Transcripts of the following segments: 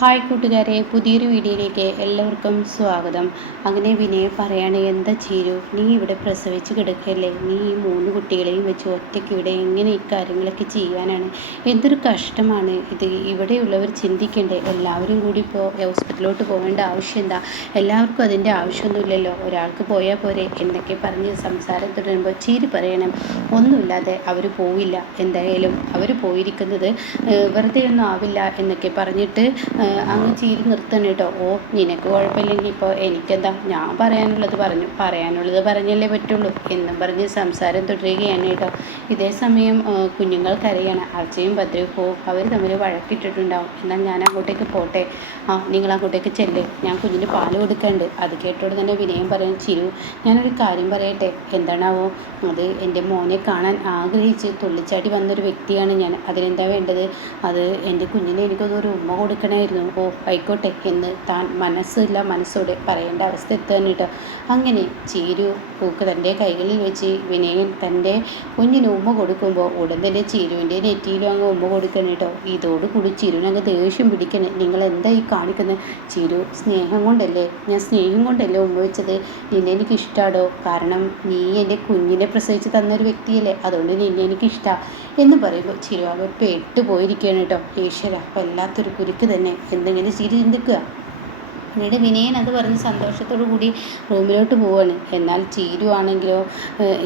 Hi കൂട്ടുകാരെ, പുതിയൊരു വീഡിയോയിലേക്ക് എല്ലാവർക്കും സ്വാഗതം. അങ്ങനെ വിനയ് പറയാണ്, എന്താ ചീരു, നീ ഇവിടെ പ്രസവിച്ച് കിടക്കല്ലേ, നീ ഈ 3 കുട്ടികളെയും വെച്ച് ഒറ്റയ്ക്ക് ഇവിടെ എങ്ങനെ ഈ കാര്യങ്ങളൊക്കെ ചെയ്യാനാണ്? എന്തൊരു കഷ്ടമാണ് ഇത്. ഇവിടെയുള്ളവർ ചിന്തിക്കണ്ടേ? എല്ലാവരും കൂടി ഇപ്പോൾ ഹോസ്പിറ്റലിലോട്ട് പോകേണ്ട ആവശ്യം എന്താ? എല്ലാവർക്കും അതിൻ്റെ ആവശ്യമൊന്നുമില്ലല്ലോ, ഒരാൾക്ക് പോയാൽ പോരെ എന്നൊക്കെ പറഞ്ഞ് സംസാരം തുടരുമ്പോൾ ചീരു പറയണം, ഒന്നുമില്ലാതെ അവർ പോവില്ല, എന്തായാലും അവർ പോയിരിക്കുന്നത് വെറുതെ ഒന്നും ആവില്ല എന്നൊക്കെ പറഞ്ഞിട്ട് അങ്ങ് ചീരി നിർത്തണം കേട്ടോ. ഓ, നിനക്ക് കുഴപ്പമില്ലെങ്കിൽ ഇപ്പോൾ എനിക്കെന്താ, ഞാൻ പറയാനുള്ളത് പറഞ്ഞല്ലേ പറ്റുള്ളൂ എന്നും പറഞ്ഞ് സംസാരം തുടരുകയാണ് കേട്ടോ. ഇതേ സമയം കുഞ്ഞുങ്ങൾ കരയാണ്. അർച്ചയും ഭദ്രയും അവർ തമ്മിൽ വഴക്കിട്ടിട്ടുണ്ടാവും. എന്നാൽ ഞാൻ അങ്ങോട്ടേക്ക് പോട്ടെ, നിങ്ങൾ അങ്ങോട്ടേക്ക് ചെല്ല്, ഞാൻ കുഞ്ഞിന് പാല് കൊടുക്കാണ്ട്. അത് കേട്ടോട് തന്നെ വിനയം പറയാൻ, ചിരു ഞാനൊരു കാര്യം പറയട്ടെ, എന്താണാവോ, അത് എൻ്റെ മോനെ കാണാൻ ആഗ്രഹിച്ച് തുള്ളിച്ചാടി വന്നൊരു വ്യക്തിയാണ് ഞാൻ. അതിനെന്താ വേണ്ടത്? അത് എൻ്റെ കുഞ്ഞിനെ എനിക്കൊന്നൊരു ഉമ്മ കൊടുക്കണമായിരുന്നു. ഓ ആയിക്കോട്ടെ എന്ന് താൻ മനസ്സോടെ പറയേണ്ട അവസ്ഥ എത്തുകയാണ് കേട്ടോ. അങ്ങനെ ചീരു പൂക്ക് തൻ്റെ കൈകളിൽ വെച്ച് വിനയൻ തൻ്റെ കുഞ്ഞിന് ഉമ്മ കൊടുക്കുമ്പോൾ ഉടൻ തന്നെ ചീരുവിൻ്റെ നെറ്റിയിലും അങ്ങ് ഉമ്മ കൊടുക്കണം കേട്ടോ. ഇതോടുകൂടി ചീരുവിനങ്ങ് ദേഷ്യം പിടിക്കണേ. നിങ്ങൾ എന്താ ഈ കാണിക്കുന്നത്? ചീരു, സ്നേഹം കൊണ്ടല്ലേ, ഞാൻ സ്നേഹം കൊണ്ടല്ലേ ഉമ്മ വെച്ചത്. നിന്നെ എനിക്ക് ഇഷ്ടമാടോ, കാരണം നീ എൻ്റെ കുഞ്ഞിനെ പ്രസവിച്ച് തന്നൊരു വ്യക്തിയല്ലേ, അതുകൊണ്ട് നിന്നെ എനിക്ക് ഇഷ്ടമാണ് എന്ന് പറയുമ്പോൾ ചിരുവാകെ പെട്ടുപോയിരിക്കുകയാണ് കേട്ടോ. ഈശ്വര, വല്ലാത്തൊരു കുരുക്ക് തന്നെ എന്നിങ്ങനെ ചിന്തിക്കുക. പിന്നീട് വിനയൻ അത് പറഞ്ഞ് സന്തോഷത്തോടു കൂടി റൂമിലോട്ട് പോവാണ്. എന്നാൽ ചീരു ആണെങ്കിലോ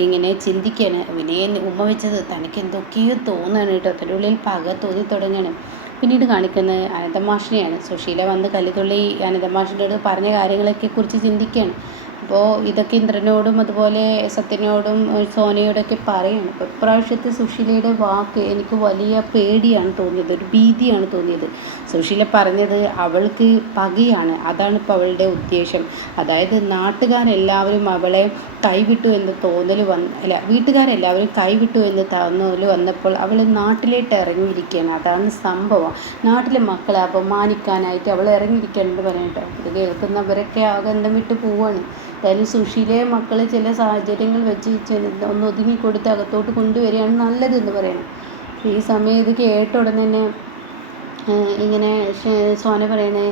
ഇങ്ങനെ ചിന്തിക്കുകയാണ്. വിനയൻ ഉമ്മ വെച്ചത് തനിക്ക് എന്തൊക്കെയോ തോന്നുകയാണ് കേട്ടോ. തൻ്റെ ഉള്ളിൽ പക തോന്നി തുടങ്ങുകയാണ്. പിന്നീട് കാണിക്കുന്നത് അനന്തമാഷിനെയാണ്. സുശീല വന്ന് കല്ലുതുള്ളി അനന്തമാഷിനോട് പറഞ്ഞ കാര്യങ്ങളൊക്കെ കുറിച്ച് ചിന്തിക്കുകയാണ്. അപ്പോൾ ഇതൊക്കെ ഇന്ദ്രനോടും അതുപോലെ സത്യനോടും സോനയോടൊക്കെ പറയണം. അപ്പോൾ ഇപ്രാവശ്യത്തെ സുശീലയുടെ വാക്ക് എനിക്ക് വലിയ പേടിയാണ് തോന്നിയത്, ഒരു ഭീതിയാണ് തോന്നിയത്. സുശീല പറഞ്ഞത് അവൾക്ക് പകയാണ്, അതാണ് ഇപ്പോൾ അവളുടെ ഉദ്ദേശം. അതായത് നാട്ടുകാരെല്ലാവരും അവളെ കൈവിട്ടു എന്ന് വീട്ടുകാരെല്ലാവരും കൈവിട്ടു എന്ന് തോന്നൽ വന്നപ്പോൾ അവൾ നാട്ടിലേക്ക് ഇറങ്ങിയിരിക്കുകയാണ്. അതാണ് സംഭവം. നാട്ടിലെ മക്കളെ അപമാനിക്കാനായിട്ട് അവൾ ഇറങ്ങിയിരിക്കുകയാണെന്ന് പറയട്ടോ. ഇത് കേൾക്കുന്നവരൊക്കെ ആകന്തം വിട്ട് പോവാണ്. എന്തായാലും സുശീലയെ മക്കൾ ചില സാഹചര്യങ്ങൾ വെച്ച് ഒന്ന് ഒതുങ്ങിക്കൊടുത്ത് അകത്തോട്ട് കൊണ്ടുവരികയാണ് നല്ലതെന്ന് പറയണം. ഈ സമയം ഇത് കേട്ട ഉടനെ തന്നെ ഇങ്ങനെ സോന പറയണേ,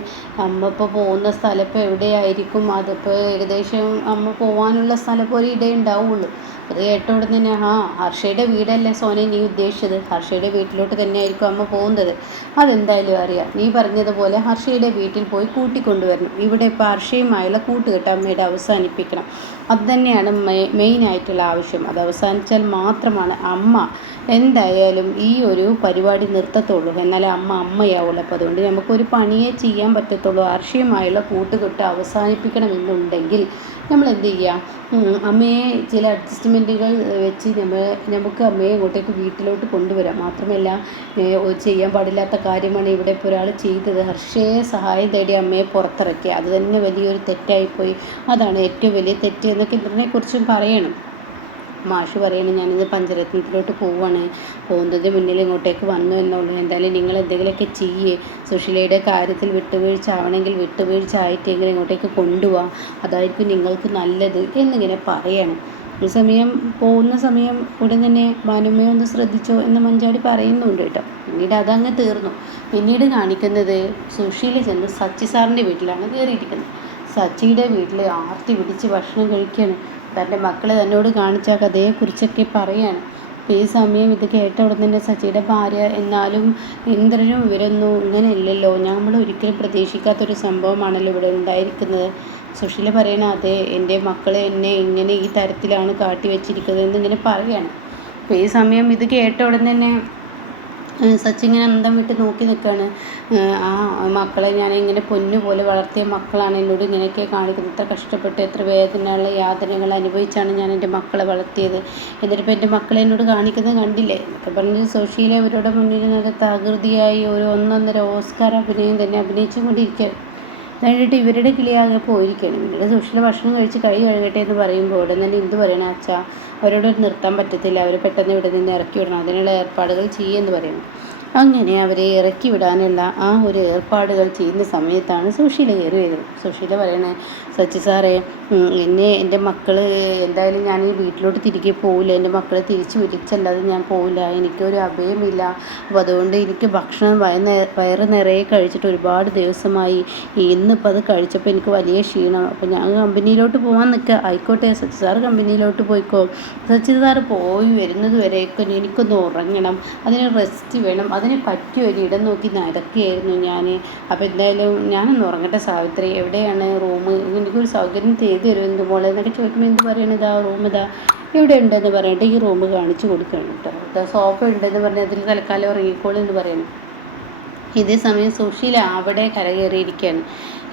അമ്മ ഇപ്പോൾ പോകുന്ന സ്ഥലം ഇപ്പോൾ എവിടെയായിരിക്കും, അതിപ്പോൾ ഏകദേശം അമ്മ പോകാനുള്ള സ്ഥലം പോലെ ഇടയുണ്ടാവുള്ളൂ. അത് കേട്ട ഉടനെ തന്നെ, ഹർഷയുടെ വീടല്ലേ സോനെ നീ ഉദ്ദേശിച്ചത്, ഹർഷയുടെ വീട്ടിലോട്ട് തന്നെയായിരിക്കും അമ്മ പോകുന്നത്. അതെന്തായാലും അറിയാം, നീ പറഞ്ഞതുപോലെ ഹർഷയുടെ വീട്ടിൽ പോയി കൂട്ടിക്കൊണ്ടുവരണം. ഇവിടെ ഇപ്പോൾ ഹർഷയുമായുള്ള കൂട്ടുകെട്ട് അമ്മയുടെ അവസാനിപ്പിക്കണം. അത് തന്നെയാണ് മെയിനായിട്ടുള്ള ആവശ്യം. അത് അവസാനിച്ചാൽ മാത്രമാണ് അമ്മ എന്തായാലും ഈ ഒരു പരിപാടി നിർത്തത്തുള്ളൂ. എന്നാലേ അമ്മയാവുള്ളൂ. അപ്പോൾ അതുകൊണ്ട് നമുക്കൊരു പണിയെ ചെയ്യാൻ പറ്റത്തുള്ളൂ. ഹർഷയുമായുള്ള കൂട്ടുകെട്ട് അവസാനിപ്പിക്കണമെന്നുണ്ടെങ്കിൽ നമ്മൾ എന്ത് ചെയ്യാം, അമ്മയെ ചില അഡ്ജസ്റ്റ്മെൻറ്റുകൾ വെച്ച് നമുക്ക് അമ്മയെ ഇങ്ങോട്ടേക്ക് വീട്ടിലോട്ട് കൊണ്ടുവരാം. മാത്രമല്ല, ചെയ്യാൻ പാടില്ലാത്ത കാര്യമാണ് ഇവിടെ ഇപ്പോൾ ഒരാൾ ചെയ്തത്. ഹർഷയെ സഹായം തേടി അമ്മയെ പുറത്തിറക്കി, അത് തന്നെ വലിയൊരു തെറ്റായിപ്പോയി. അതാണ് ഏറ്റവും വലിയ തെറ്റ് എന്നൊക്കെ ഇതിനെക്കുറിച്ചും പറയണം. മാഷ് പറയണം, ഞാനിത് പഞ്ചരത്നത്തിലോട്ട് പോകുന്നത് മുന്നിൽ ഇങ്ങോട്ടേക്ക് വന്നു എന്നുള്ളൂ. എന്തായാലും നിങ്ങൾ എന്തെങ്കിലുമൊക്കെ ചെയ്യേ, സുശീലയുടെ കാര്യത്തിൽ വിട്ടുവീഴ്ച ആവണമെങ്കിൽ വിട്ടുവീഴ്ച ആയിട്ടെങ്കിലും ഇങ്ങോട്ടേക്ക് കൊണ്ടുപോവാം, അതായിരിക്കും നിങ്ങൾക്ക് നല്ലത് എന്നിങ്ങനെ പറയണം. ഈ സമയം പോകുന്ന സമയം ഉടൻ തന്നെ ഭാനുമ്മയെ ഒന്ന് ശ്രദ്ധിച്ചോ എന്ന് മഞ്ചാടി പറയുന്നുണ്ട് കേട്ടോ. പിന്നീട് അതങ്ങ് തീർന്നു. പിന്നീട് കാണിക്കുന്നത് സുശീല ചെന്ന് സച്ചി സാറിൻ്റെ വീട്ടിലാണ് കയറിയിരിക്കുന്നത്. സച്ചിയുടെ വീട്ടിൽ ആർത്തി പിടിച്ച് ഭക്ഷണം കഴിക്കുകയാണ്. തൻ്റെ മക്കളെ തന്നോട് കാണിച്ച കഥയെക്കുറിച്ചൊക്കെ പറയാണ്. ഈ സമയം ഇത് കേട്ട ഉടനെ തന്നെ സച്ചിയുടെ ഭാര്യ, എന്നാലും ഇന്ദ്രനും ഇവരൊന്നും ഇങ്ങനെയല്ലല്ലോ, നമ്മൾ ഒരിക്കലും പ്രതീക്ഷിക്കാത്തൊരു സംഭവമാണല്ലോ ഇവിടെ ഉണ്ടായിരിക്കുന്നത്. സുശീല പറയണ, അതെ, എൻ്റെ മക്കളെ എന്നെ ഇങ്ങനെ ഈ തരത്തിലാണ് കാട്ടി വെച്ചിരിക്കുന്നത് എന്നിങ്ങനെ പറയാണ്. അപ്പോൾ ഈ സമയം ഇത് കേട്ട ഉടനെ തന്നെ സച്ചി ഇങ്ങനെ അന്തം വിട്ട് നോക്കി നിൽക്കുകയാണ്. ആ മക്കളെ ഞാൻ ഇങ്ങനെ പൊന്നുപോലെ വളർത്തിയ മക്കളാണ് എന്നോട് ഇങ്ങനെയൊക്കെ കാണിക്കുന്നത്. എത്ര കഷ്ടപ്പെട്ട് എത്ര വേദനയുള്ള യാതനകൾ അനുഭവിച്ചാണ് ഞാൻ എൻ്റെ മക്കളെ വളർത്തിയത്. എന്നിട്ടിപ്പോൾ എൻ്റെ മക്കളെ എന്നോട് കാണിക്കുന്നത് കണ്ടില്ലേ എന്നൊക്കെ പറഞ്ഞ് സുശീല അവരുടെ മുന്നിൽ നല്ല തകൃതിയായി ഒരു 1.5 ഓസ്കാർ അഭിനയം തന്നെ അഭിനയിച്ചു കൊണ്ടിരിക്കുകയാണ്. എന്നിട്ട് ഇവരുടെ കിളിയാകെ പോയിരിക്കുകയാണ്. പിന്നീട് സുശീല ഭക്ഷണം കഴിച്ച് കൈ കഴുകട്ടെ എന്ന് പറയുമ്പോൾ ഉടൻ തന്നെ എന്ത് പറയണം, അച്ഛാ അവരോട് നിർത്താൻ പറ്റത്തില്ല, അവർ പെട്ടെന്ന് ഇവിടെ നിന്ന് ഇറക്കി വിടണം, അതിനുള്ള ഏർപ്പാടുകൾ ചെയ്യുമെന്ന് പറയണം. അങ്ങനെ അവരെ ഇറക്കി വിടാനുള്ള ആ ഒരു ഏർപ്പാടുകൾ ചെയ്യുന്ന സമയത്താണ് സുശീല കയറി വരുന്നത്. സുശീല പറയണേ, സച്ചി സാറേ, എൻ്റെ മക്കൾ എന്തായാലും ഞാൻ ഈ വീട്ടിലോട്ട് തിരികെ പോവില്ല, എൻ്റെ മക്കളെ തിരിച്ച് വിളിച്ചല്ലാതെ ഞാൻ പോവില്ല, എനിക്കൊരു അഭയമില്ല. അപ്പോൾ അതുകൊണ്ട് എനിക്ക് ഭക്ഷണം വയറ് നിറയെ കഴിച്ചിട്ട് ഒരുപാട് ദിവസമായി. ഇന്നിപ്പോൾ അത് കഴിച്ചപ്പോൾ എനിക്ക് വലിയ ക്ഷീണം. അപ്പോൾ ഞാൻ കമ്പനിയിലോട്ട് പോകാൻ നിൽക്കുക. ആയിക്കോട്ടെ, സച്ചി സാർ കമ്പനിയിലോട്ട് പോയിക്കോ. സച്ചി സാർ പോയി വരുന്നത് വരെയൊക്കെ എനിക്കൊന്ന് ഉറങ്ങണം, അതിന് റെസ്റ്റ് വേണം, അതിന് പറ്റിയ ഒരിടം നോക്കി നടക്കുകയായിരുന്നു ഞാൻ. അപ്പോൾ എന്തായാലും ഞാനൊന്ന് ഉറങ്ങട്ടെ സാവിത്രി, എവിടെയാണ് റൂം, എനിക്കൊരു സൗകര്യം ചെയ്ത് തരും എന്ത് മോളെ എന്നൊക്കെ ചോദിക്കുമ്പോൾ എന്ത് പറയണത്, ആ റൂം ഇതാ ഇവിടെ ഉണ്ടെന്ന് പറഞ്ഞിട്ട് ഈ റൂം കാണിച്ചു കൊടുക്കണം കേട്ടോ. ഇതാ സോഫ ഉണ്ടെന്ന് പറഞ്ഞാൽ അതിൽ തൽക്കാലം ഉറങ്ങിക്കോളെന്ന് പറയണം. ഇതേ സമയം സുശീല അവിടെ കരകയറിയിരിക്കുകയാണ്.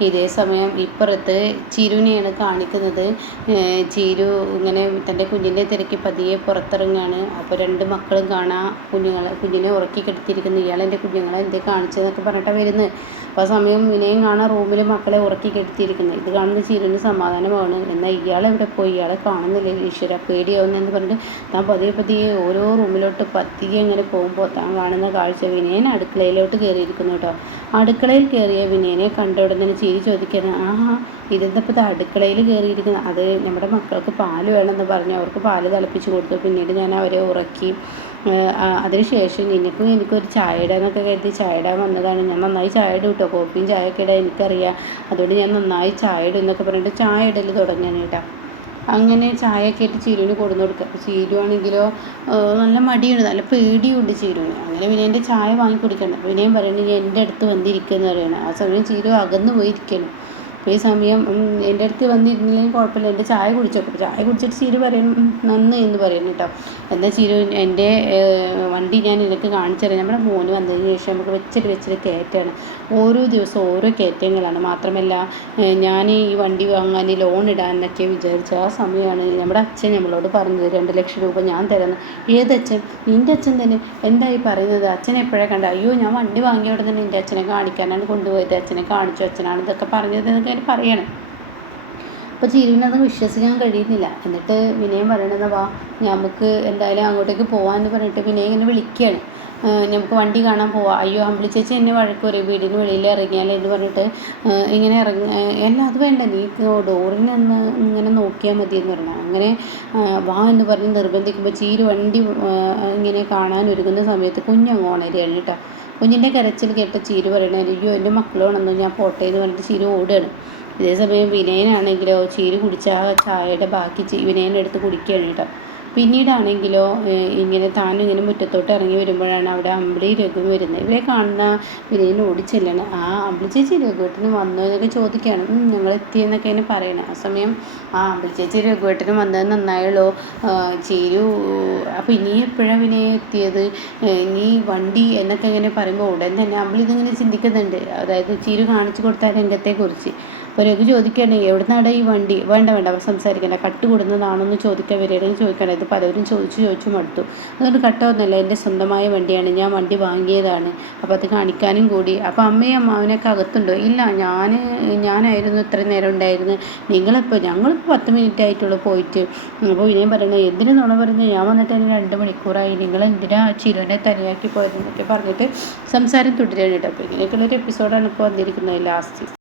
ഇതേ സമയം ഇപ്പുറത്ത് ചിരുവിനെയാണ് കാണിക്കുന്നത്. ചിരു ഇങ്ങനെ തൻ്റെ കുഞ്ഞിൻ്റെ തിരക്കി പതിയെ പുറത്തിറങ്ങുകയാണ്. അപ്പോൾ രണ്ട് മക്കളും കാണാം കുഞ്ഞിനെ ഉറക്കി കെടുത്തിരിക്കുന്നു. ഇയാളെൻ്റെ കുഞ്ഞുങ്ങളെ എന്തേ കാണിച്ചതെന്നൊക്കെ പറഞ്ഞിട്ടാണ് വരുന്നത്. അപ്പോൾ ആ സമയം വിനയം കാണാൻ റൂമിൽ മക്കളെ ഉറക്കി കെടുത്തിയിരിക്കുന്നത്. ഇത് കാണുന്ന ചിരുവിന് സമാധാനമാണ്. എന്നാൽ ഇയാളെവിടെ പോയി, ഇയാളെ കാണുന്നില്ല, ഈശ്വര പേടിയാവുന്നതെന്ന് പറഞ്ഞിട്ട് താൻ പതിയെ ഓരോ റൂമിലോട്ട് പതിയെ ഇങ്ങനെ പോകുമ്പോൾ താൻ കാണുന്ന കാഴ്ച വിനയൻ അടുക്കളയിലോട്ട് കയറിയിരിക്കുന്നു കേട്ടോ. അടുക്കളയിൽ കയറിയ വിനയനെ കണ്ട ഉടനെ ചിരി ചോദിക്കണം, ആഹാ ഇതെന്തപ്പോൾ ഇത് അടുക്കളയിൽ കയറിയിരിക്കുന്നത്, അത് നമ്മുടെ മക്കൾക്ക് പാല് വേണമെന്ന് പറഞ്ഞു അവർക്ക് പാല് തിളപ്പിച്ച് കൊടുത്തു. പിന്നീട് ഞാൻ അവരെ ഉറക്കി. അതിനുശേഷം എനിക്കൊരു ചായ ഇടാന്നൊക്കെ കരുതി ചായ ഇടാൻ വന്നതാണ്. ഞാൻ നന്നായി ചായ ഇടും കേട്ടോ, കോപ്പിയും ചായയൊക്കെ ഇടാൻ എനിക്കറിയാം, അതുകൊണ്ട് ഞാൻ നന്നായി ചായ ഇടും എന്നൊക്കെ പറഞ്ഞിട്ട് ചായ ഇടൽ തുടങ്ങിയാണ് കേട്ടോ. അങ്ങനെ ചായയൊക്കെ ഇട്ട് ചീരുവിന് കൊടുന്നു കൊടുക്കുക. അപ്പോൾ ചീരുവാണെങ്കിലോ നല്ല മടിയുണ്ട്, നല്ല പേടിയുണ്ട് ചീരുവിന്. അങ്ങനെ വിനയൻ്റെ ചായ വാങ്ങി കുടിക്കണം. അപ്പോൾ വിനയൻ പറയണത് എൻ്റെ അടുത്ത് വന്നിരിക്കുക എന്ന് പറയണം. ആ സമയം ചീരു അകന്ന് പോയിരിക്കണം. അപ്പോൾ ഈ സമയം എൻ്റെ അടുത്ത് വന്നിരുന്നില്ലെങ്കിൽ കുഴപ്പമില്ല, എൻ്റെ ചായ കുടിച്ചോക്കും. ചായ കുടിച്ചിട്ട് ചീരു പറയണം നന്ന് എന്ന് പറയുന്നു കേട്ടോ. എന്നാൽ ചീരു, എൻ്റെ വണ്ടി ഞാൻ നിനക്ക് കാണിച്ചു തരാം, നമ്മുടെ മോന് വന്നതിന് ശേഷം നമുക്ക് വെച്ചിട്ട് കയറ്റാണ്. ഓരോ ദിവസവും ഓരോ കയറ്റങ്ങളാണ്. മാത്രമല്ല ഞാൻ ഈ വണ്ടി വാങ്ങാൻ ലോൺ ഇടാനൊക്കെ വിചാരിച്ച ആ സമയമാണ് നമ്മുടെ അച്ഛൻ നമ്മളോട് പറഞ്ഞത് 2 ലക്ഷം രൂപ ഞാൻ തരുന്നു. ഏതച്ഛൻ? നിൻ്റെ അച്ഛൻ തന്നെ. എന്തായി പറയുന്നത്? അച്ഛനെ എപ്പോഴാണ് കണ്ടത്? അയ്യോ, ഞാൻ വണ്ടി വാങ്ങിയ ഉടനെ തന്നെ എൻ്റെ അച്ഛനെ കാണിക്കാനാണ് കൊണ്ടുപോയത്, അച്ഛനെ കാണിച്ചു, അച്ഛനാണ് ഇതൊക്കെ പറഞ്ഞത് എന്നൊക്കെ പറയണം. അപ്പോൾ ചിരുവിനത് വിശ്വസിക്കാൻ കഴിയുന്നില്ല. എന്നിട്ട് വിനയം പറയണത്, വാ നമുക്ക് എന്തായാലും അങ്ങോട്ടേക്ക് പോകാമെന്ന് പറഞ്ഞിട്ട് വിനയം ഇങ്ങനെ വിളിക്കുകയാണ്. നമുക്ക് വണ്ടി കാണാൻ പോവാം. അയ്യോ, അമ്പിളി ചേച്ചി എന്നെ വഴക്ക് പറയും, വീടിന് വെളിയിൽ ഇറങ്ങിയാൽ എന്ന് പറഞ്ഞിട്ട് ഇങ്ങനെ അല്ല അത് വേണ്ട, നീ ഡോറിൽ നിന്ന് ഇങ്ങനെ നോക്കിയാൽ മതി എന്ന് പറഞ്ഞു. അങ്ങനെ വാ എന്ന് പറഞ്ഞ് നിർബന്ധിക്കുമ്പോൾ ചീരു വണ്ടി ഇങ്ങനെ കാണാൻ ഒരുങ്ങുന്ന സമയത്ത് കുഞ്ഞങ്ങ് ഉണരുകയാണ് കേട്ടോ. കുഞ്ഞിൻ്റെ കരച്ചിൽ കേട്ട ചീരു പറയണേ, അയ്യോ എൻ്റെ മക്കളാണെന്നോ, ഞാൻ പോട്ടെ എന്ന് പറഞ്ഞിട്ട് ചീരു ഓടുകയാണ്. ഇതേസമയം വിനയനാണെങ്കിലോ ചീരു കുടിച്ച ആ ചായയുടെ ബാക്കി വിനയനെടുത്ത് കുടിക്കുകയാണ് കേട്ടോ. പിന്നീടാണെങ്കിലോ ഇങ്ങനെ താനിങ്ങനെ മുറ്റത്തോട്ട് ഇറങ്ങി വരുമ്പോഴാണ് അവിടെ അമ്പിളി രഘു വരുന്നത്. ഇവരെ കാണുന്ന വിനയൻ ഓടിച്ചെല്ലാണ്. ആ അമ്പിളി ചേച്ചി രഘുവേട്ടന് വന്നു എന്നൊക്കെ ചോദിക്കുകയാണ്. ഞങ്ങൾ എത്തിയെന്നൊക്കെ ഇങ്ങനെ പറയണേ. ആ സമയം അമ്പിളി ചേച്ചി രഘുവേട്ടന് വന്നത് നന്നായുള്ളൂ. ചീരു അപ്പോൾ ഇനി എപ്പോഴാണ് വിനയം എത്തിയത്, ഇനി വണ്ടി എന്നൊക്കെ ഇങ്ങനെ പറയുമ്പോൾ ഉടൻ തന്നെ അമ്പിളി ഇതിങ്ങനെ ചിന്തിക്കുന്നുണ്ട്, അതായത് ചീരു കാണിച്ചു കൊടുത്ത രംഗത്തെക്കുറിച്ച്. അപ്പോൾ രഘു ചോദിക്കുകയാണ്, എവിടുന്നാണ് ഈ വണ്ടി? വേണ്ട അവർ സംസാരിക്കണ്ട, കട്ട് കൊടുക്കുന്നതാണെന്ന് ചോദിക്കാൻ വരികയാണെങ്കിൽ ചോദിക്കണം. ഇത് പലവരും ചോദിച്ചു മടുത്തു. അതുകൊണ്ട് കട്ടൊന്നുമല്ല, എൻ്റെ സ്വന്തമായ വണ്ടിയാണ്, ഞാൻ വണ്ടി വാങ്ങിയതാണ്, അപ്പോൾ അത് കാണിക്കാനും കൂടി. അപ്പോൾ അമ്മയും അമ്മാവനൊക്കെ അകത്തുണ്ടോ? ഇല്ല, ഞാനായിരുന്നു ഇത്ര നേരം ഉണ്ടായിരുന്നു, ഞങ്ങളിപ്പോൾ 10 മിനിറ്റ് ആയിട്ടുള്ളൂ പോയിട്ട്. അപ്പോൾ ഇനിയും പറയണത്, എന്തിനു നുണ പറയുന്നത്, ഞാൻ വന്നിട്ട് തന്നെ 2 മണിക്കൂറായി, നിങ്ങൾ എന്തിനാ ചിരുവിനെ തനിയാക്കി പോയതെന്നൊക്കെ പറഞ്ഞിട്ട് സംസാരം തുടരുകയാണ് കേട്ടോ. അപ്പോൾ ഇങ്ങനെയൊക്കെയുള്ളൊരു എപ്പിസോഡാണ് ഇപ്പോൾ വന്നിരിക്കുന്നത് ലാസ്റ്റ്.